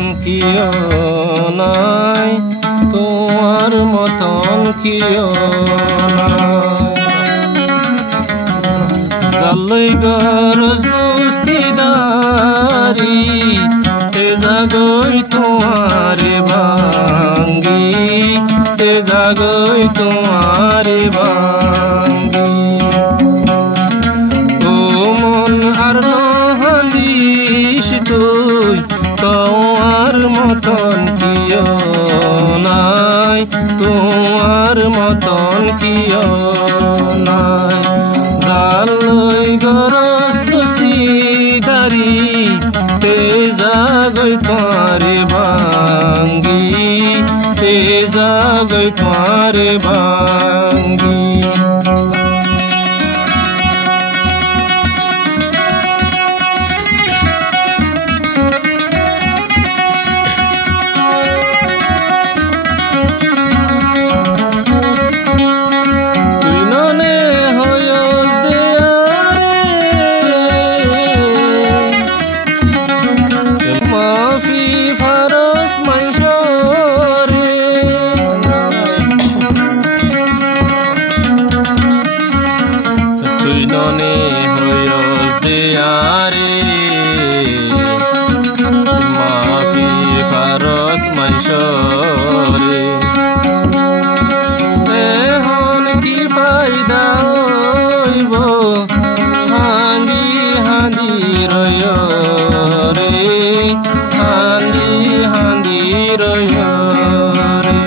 মতন কিয় নাই, তোমার মতন কিয় নাই। জালই গরজ দুস্তিদারি জাগই তোমারে ভাঙ্গি, জাগই তোমারে ভাঙ্গি। ও মন আর নহাদিস তুই, তোমার মতন কিয় নাই, তোমার মতন কিয় নাই। জালই গরজ দুস্তিদারি জাগই তোমারে ভাঙ্গি, জাগই তোমারে ভাঙ্গি। এখন কি ফায়দা হইব হাঙ্গি হাঙ্গি রয় রে, হাঙ্গি হাঙ্গি রয় রে।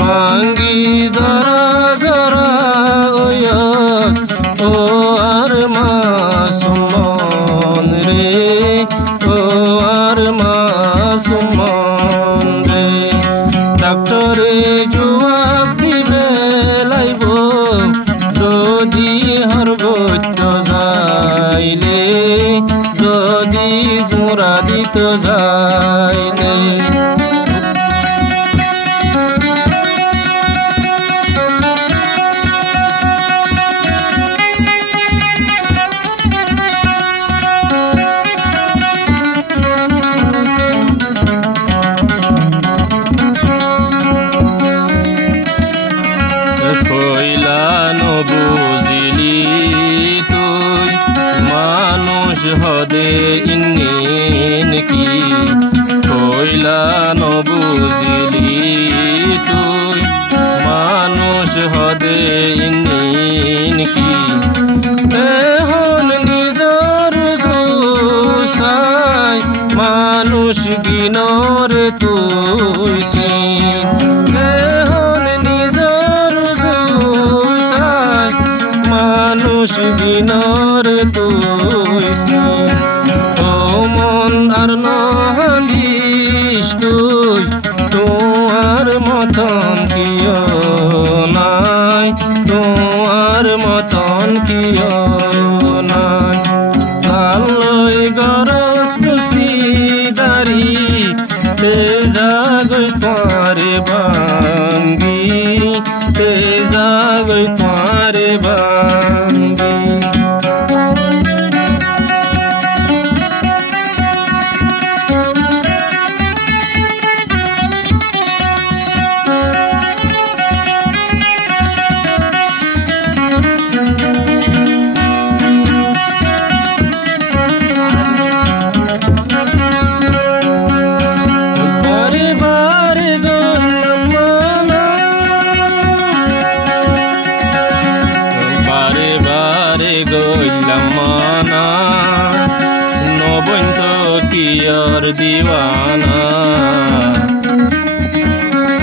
ভাঙ্গি জরা জরা ওয়স ও আর মাসুমন রে, ও আর মাসুমন রে। ডাক্তরে জবাব দিবে লাইব যদি হরগত যাইলে, যদি জোড়া দিত যাইলে। কইলা নবুঝিলি তুই মানুষ হদে ইন্নিন কি, কইলা নবুঝিলি তুই মানুষ হদে ইন্নিন কি। এখন নিজর জুসাই মানুষ গিনরে তুই সিন, মানুষ গিনরে তুই সিন। ও মন আর নহাদিস তুই, তোমার মতন কিয় নাই, তোমার মতন কিয় নাই। জালই গরজ দুস্তিদারি জাগই তোমারে ভাঙ্গি, জাগই তোমারে ভাঙ্গি। কিয়র দিওয়ানা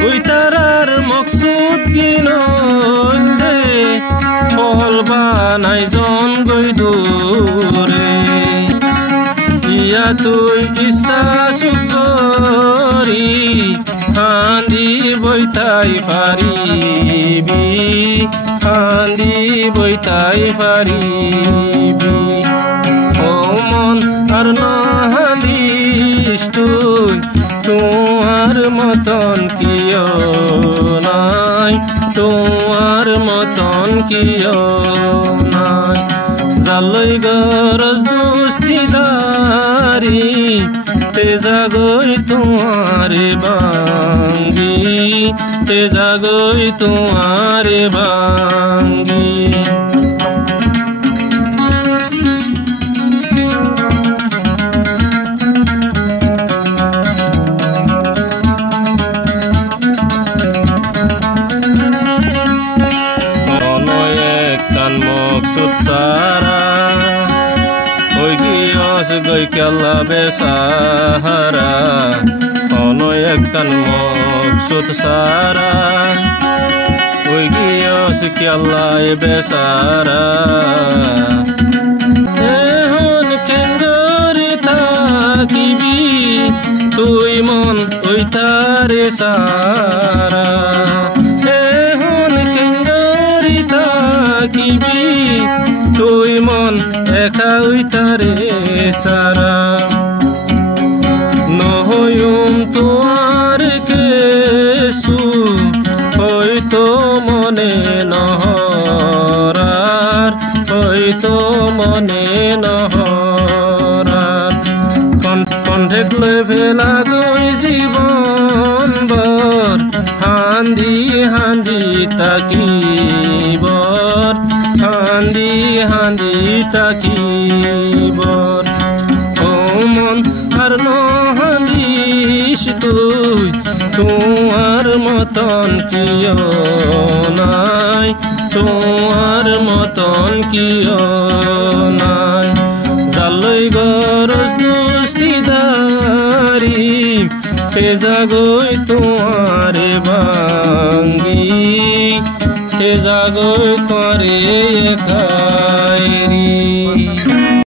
ওই তারার মকসুদ কিনলে ফল বানাই জন গই দূরে। ইয়া তুই ইচ্ছা সুকরি হান্দি বইতাই পারিবি, হান্দি বইতাই পারিবি। ও মন আর নহাদিস তুই, তোমার মতন কিয় নাই, তোমার মতন কিয় নাই। জালই গরজ দুস্তিদারি তেজাগৈ তোমারে বাঙ্গি তেজাগৈ তোমারে বাঙ্গি Sara Oi gios goi kella besahara Ono ekkan moksud sara Oi gios kella besara Ehon kengori takibi Tui mon oi tare sara Ehon kengori takibi Tui mon eka uitare sara Nohoyum tuar kesu Hoito mone nohorar Hoito mone nohorar Kontek levela goi jibon bor Handi handi takibor Handi handi takibor Omon ar no handish tuj Tuar moton kiyo nai Tuar moton kiyo nai Zaloi goros dusti dari Tezagoi tuare bangi Tezagoi tuare eka